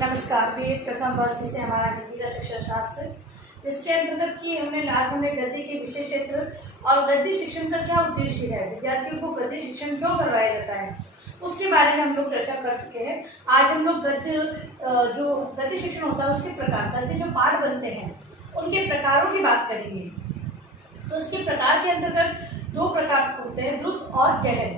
नमस्कार। बीएड प्रथम वर्ष से हमारा हिंदी का शिक्षण शास्त्र, जिसके अंतर्गत कि हमने लास्ट में गद्य के विषय क्षेत्र और गद्य शिक्षण का क्या उद्देश्य है, विद्यार्थियों को गद्य शिक्षण क्यों करवाया जाता है, उसके बारे में हम लोग चर्चा कर चुके हैं। आज हम लोग जो गद्य शिक्षण होता है उसके प्रकार, गद्य जो पाठ बनते हैं उनके प्रकारों की बात करेंगे। तो उसके प्रकार के अंतर्गत दो प्रकार होते हैं, द्रुत और गहन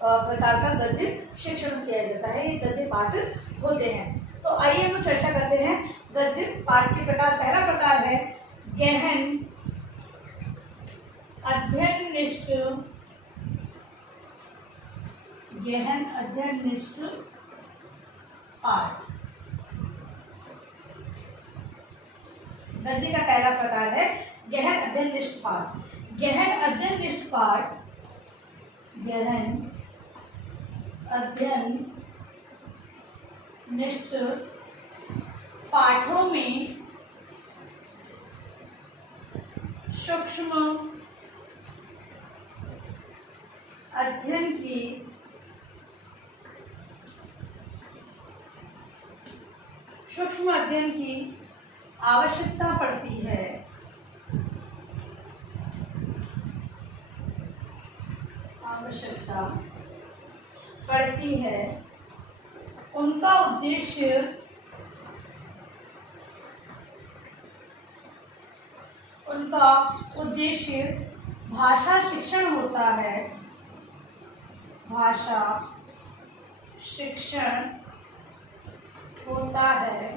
प्रकार का गद्य शिक्षण किया जाता है। ये गद्य पाठ होते हैं। तो आइए हम लोग चर्चा करते हैं गद्य पाठ के प्रकार। पहला प्रकार है गहन अध्ययननिष्ठ, गहन अध्ययननिष्ठ पाठ। गद्य का पहला प्रकार है गहन अध्ययननिष्ठ पाठ। गहन अध्ययननिष्ठ पाठ, गहन अध्ययन निष्ठ पाठों में सूक्ष्म अध्ययन की आवश्यकता पड़ती है। उनका उद्देश्य भाषा शिक्षण होता है। भाषा शिक्षण होता है।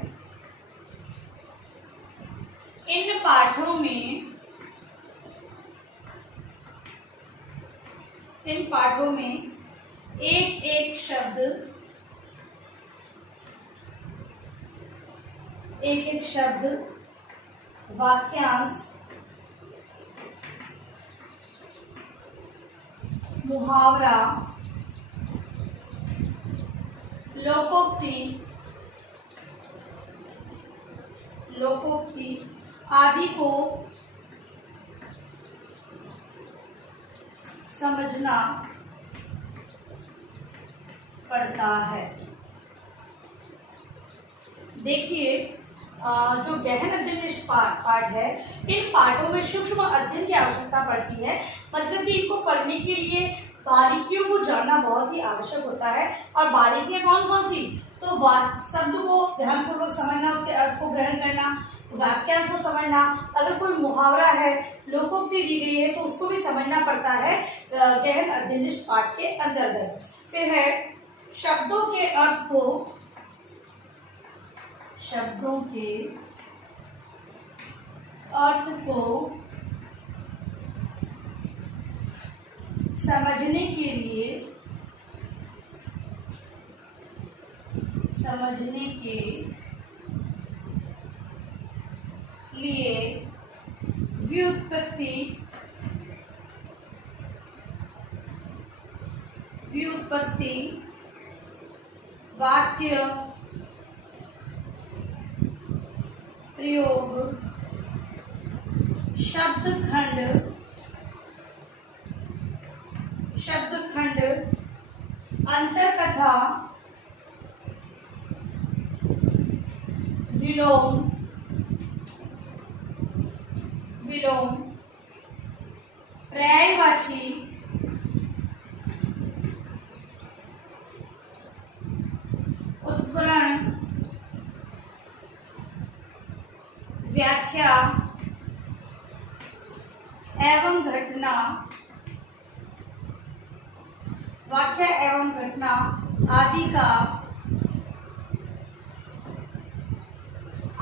इन पाठों में एक एक शब्द, वाक्यांश, मुहावरा, लोकोक्ति आदि को समझना पड़ता है। देखिए, जो गहन अध्ययन पाठ है, इन पाठों में सूक्ष्म अध्ययन की आवश्यकता पड़ती है। मतलब कि इनको पढ़ने के लिए बारीकियों को जानना बहुत ही आवश्यक होता है। और बारीकियां कौन कौन सी? तो शब्द को ध्यानपूर्वक समझना, उसके अर्थ को ग्रहण करना, वाक्यांश को समझना, अगर कोई मुहावरा है, लोकोक्ति दी गई है तो उसको भी समझना पड़ता है गहन अध्ययन पाठ के अंतर्गत। फिर है शब्दों के अर्थ को समझने के लिए व्युत्पत्ति, वाक्य प्रयोग, शब्दखंड, अंतरकथा, विलोम, पर्यायवाची, उद्धरण, व्याख्या एवं घटना, आदि का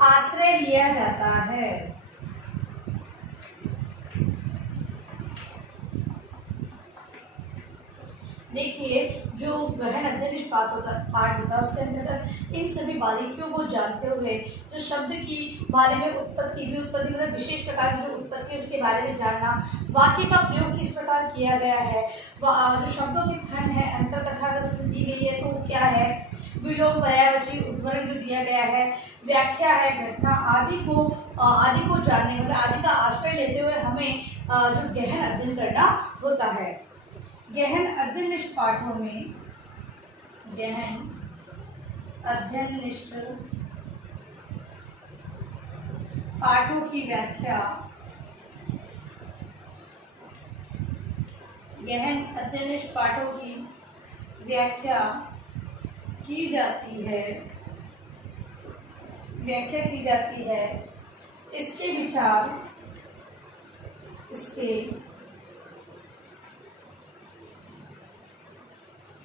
आश्रय लिया जाता है। देखिए, जो गहन अध्ययन पाठ होता है उसके अंतर्गत इन सभी बारीकियों को जानते हुए जो शब्द की बारे में उत्पत्ति मतलब विशेष प्रकार की जो उत्पत्ति है उसके बारे में जानना, वाक्य का प्रयोग किस प्रकार किया गया है, जो शब्दों के खंड है, अंतरकथा अगर दी गई है तो वो क्या है, विलोम, पर्यायवाची, उद्धरण जो दिया गया है, व्याख्या है, घटना आदि को जानने मतलब आदि का आश्रय लेते हुए हमें जो गहन अध्ययन करना होता है। गहन अध्ययननिष्ठ पाठों में, गहन अध्ययननिष्ठ पाठों की व्याख्या गहन अध्ययनिष्ठ पाठों की व्याख्या की जाती है, इसके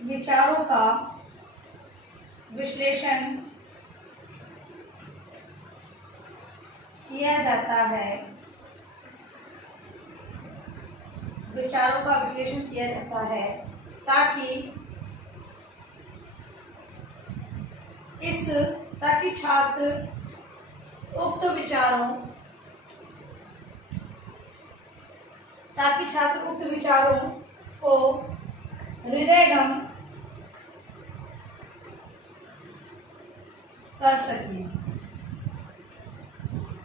विचारों का विश्लेषण किया जाता है, ताकि छात्र उक्त विचारों को हृदयंगम कर सके।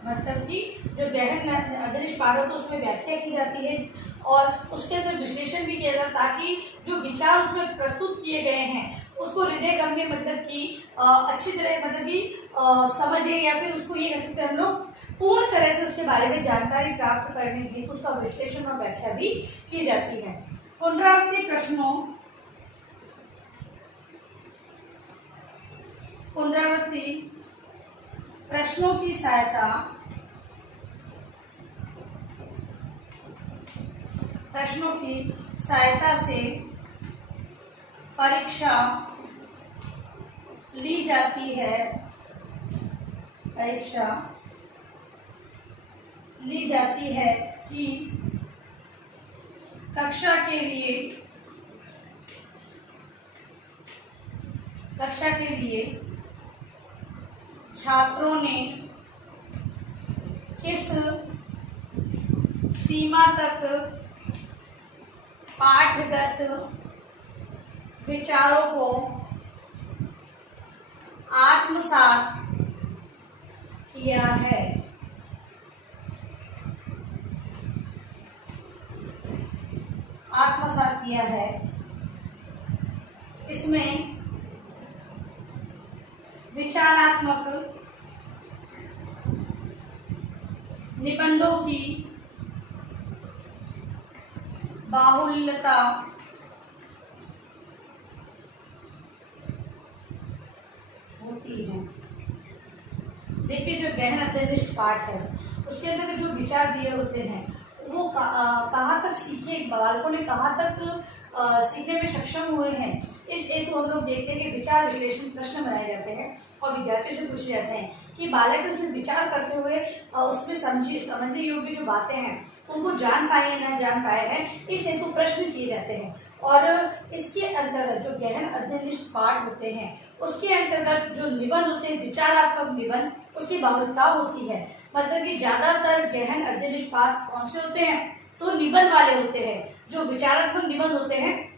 मतलब कि जो गहन अध्ययनिष्ठ पाठ होता है उसमें व्याख्या की जाती है और उसके अंदर विश्लेषण भी किया जाता है, ताकि जो विचार उसमें प्रस्तुत किए गए हैं उसको हृदयंगम में मतलब कि अच्छी तरह मतलब कि समझे, या फिर उसको ये कह सकते हैं हम लोग पूर्ण तरह से उसके बारे में जानकारी प्राप्त करने के लिए उसका विश्लेषण और व्याख्या भी की जाती है। पुनरावृत्ति प्रश्नों की सहायता से परीक्षा ली जाती है कि कक्षा के लिए छात्रों ने किस सीमा तक पाठगत विचारों को आत्मसात किया है। इसमें विचारात्मक निबंधों की बाहुल्यता होती है। देखिए, जो गहन अध्ययनिष्ठ पाठ है उसके अंदर जो विचार दिए होते हैं वो कहाँ तक सीखे, बालकों ने कहाँ तक सीखने में सक्षम हुए हैं, इस हेतु हम लोग देखते हैं कि विचार विश्लेषण प्रश्न बनाए जाते हैं और विद्यार्थियों से पूछे जाते हैं कि बालक उसमें विचार करते हुए उसमें समझने योग्य जो बातें हैं उनको जान पाए या न जान पाए हैं, इस हेतु प्रश्न किए जाते हैं। और इसके अंतर्गत जो गहन अध्ययनिष्ठ पाठ होते हैं उसके अंतर्गत जो निबंध होते हैं, विचारात्मक निबंध, उसकी बहुलता होती है। मतलब कि ज्यादातर गहन अध्ययनिष्ठ पाठ कौन से होते हैं, तो निबंध वाले होते हैं। जो विचारात्मक निबंध होते हैं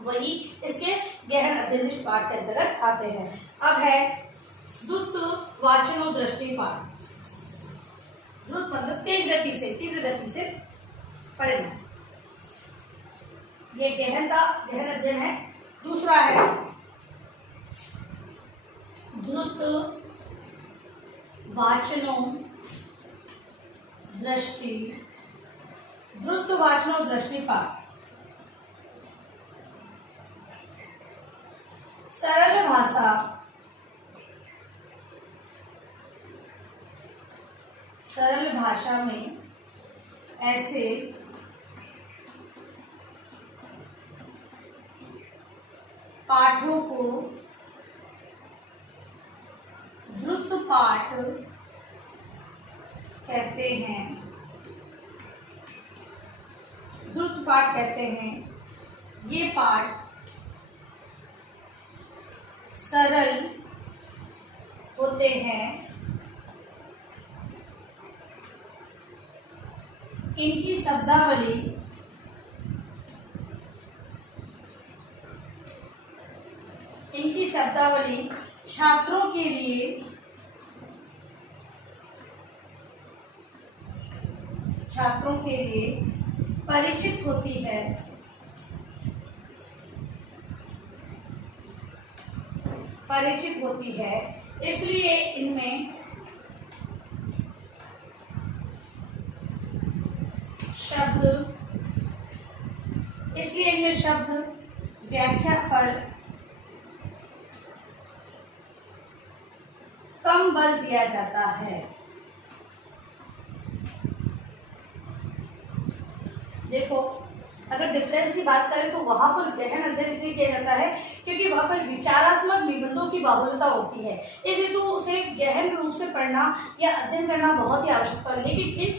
वही इसके गहन अध्ययनिष्ठ पाठ के अंतर्गत आते हैं। अब है द्रुत वाचनोदृष्टि पाठ। द्रुत मतलब तेज गति से, तीव्र गति से पढ़ना, ये गहन अध्ययन है। दूसरा है द्रुत वाचनोदृष्टि पाठ। सरल भाषा में ऐसे पाठों को द्रुत पाठ कहते हैं। ये पाठ सरल होते हैं, इनकी शब्दावली छात्रों के लिए परिचित होती है, इसलिए इनमें शब्द, इसलिए इनमें शब्द व्याख्या पर कम बल दिया जाता है। देखो, अगर डिफरेंस की बात करें तो वहां पर गहन अध्ययन इसलिए किया जाता है क्योंकि वहां पर विचारात्मक निबंधों की बाहुल्यता होती है। इस हेतु उसे गहन रूप से पढ़ना या अध्ययन करना बहुत ही आवश्यक है। लेकिन इन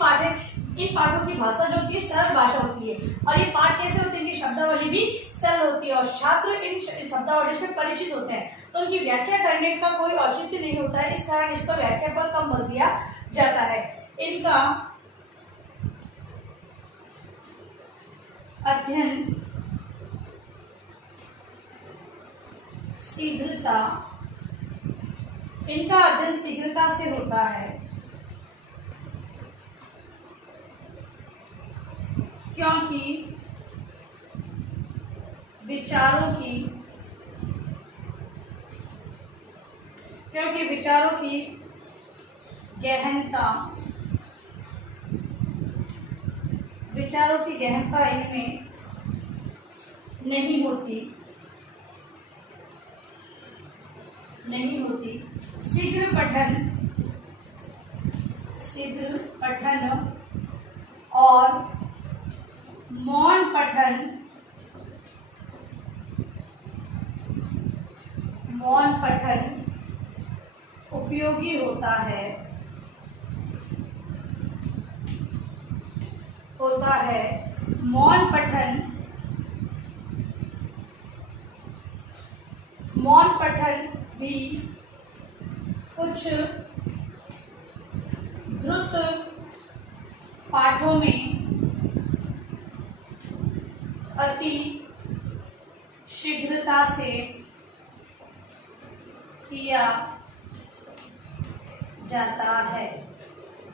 पाठों की भाषा जो होती है सरल भाषा होती है, और ये पाठ कैसे होते हैं, इनकी शब्दावली भी सरल होती है और छात्र इन शब्दावली से परिचित होते हैं, तो उनकी व्याख्या करने का कोई औचित्य नहीं होता है। इस कारण इस पर व्याख्या पर कम बल दिया जाता है। इनका अध्ययन शीघ्रता से होता है क्योंकि विचारों की गहनता इनमें नहीं होती। शीघ्र पठन और मौन पठन उपयोगी होता है। मौन पठन भी कुछ द्रुत पाठों में अति शीघ्रता से किया जाता है।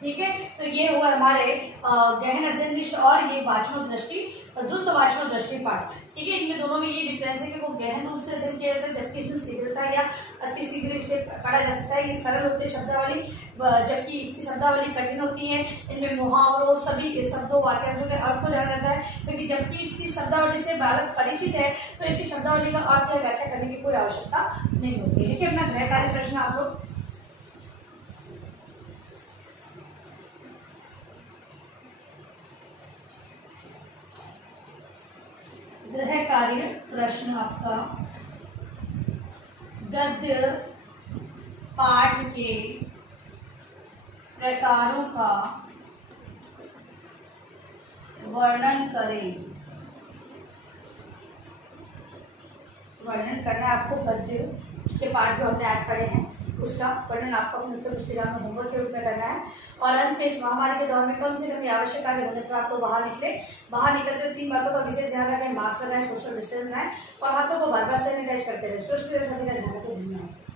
ठीक है, तो ये हुआ हमारे गहन अध्ययन निष्ठ और ये वाचनोदृष्टि, द्रुत वाचनोदृष्टि पाठ। ठीक है, इनमें दोनों में ये डिफरेंस है कि वो गहन रूप से अध्ययन किया जाता है, जबकि इसमें शीघ्रता या अति शीघ्र इसे पढ़ा जा सकता है। ये सरल होते हैं शब्दावली, जबकि इसकी शब्दावली कठिन होती है। इनमें मुहावरों, सभी शब्दों वाक्यांशों के अर्थ को जाना जाता है, क्योंकि जबकि इसकी शब्दावली से बालक परिचित है तो इसकी शब्दावली का अर्थ या व्याख्या करने की कोई आवश्यकता नहीं होती है। देखिए, अपना गृह कार्य प्रश्न आप लोग गृह कार्य प्रश्न आपका गद्य पाठ के प्रकारों का वर्णन करें। वर्णन करना है आपको गद्य के पाठ जो हमने आज पढ़े हैं उसका वर्णन आपको अपने उत्तर पुस्तिका में होमवर्क के रूप में करना है। और अंत में इस महामारी के दौर में कम से कम आवश्यक कार्य होने पर आपको बाहर निकलते 3 बातों का विशेष ध्यान रखें। मास्क लगाएं, सोशल डिस्टेंस बनाएं और हाथों को बार बार सैनिटाइज करते रहे। सुरक्षित सभी का ध्यान रखें। धन्यवाद।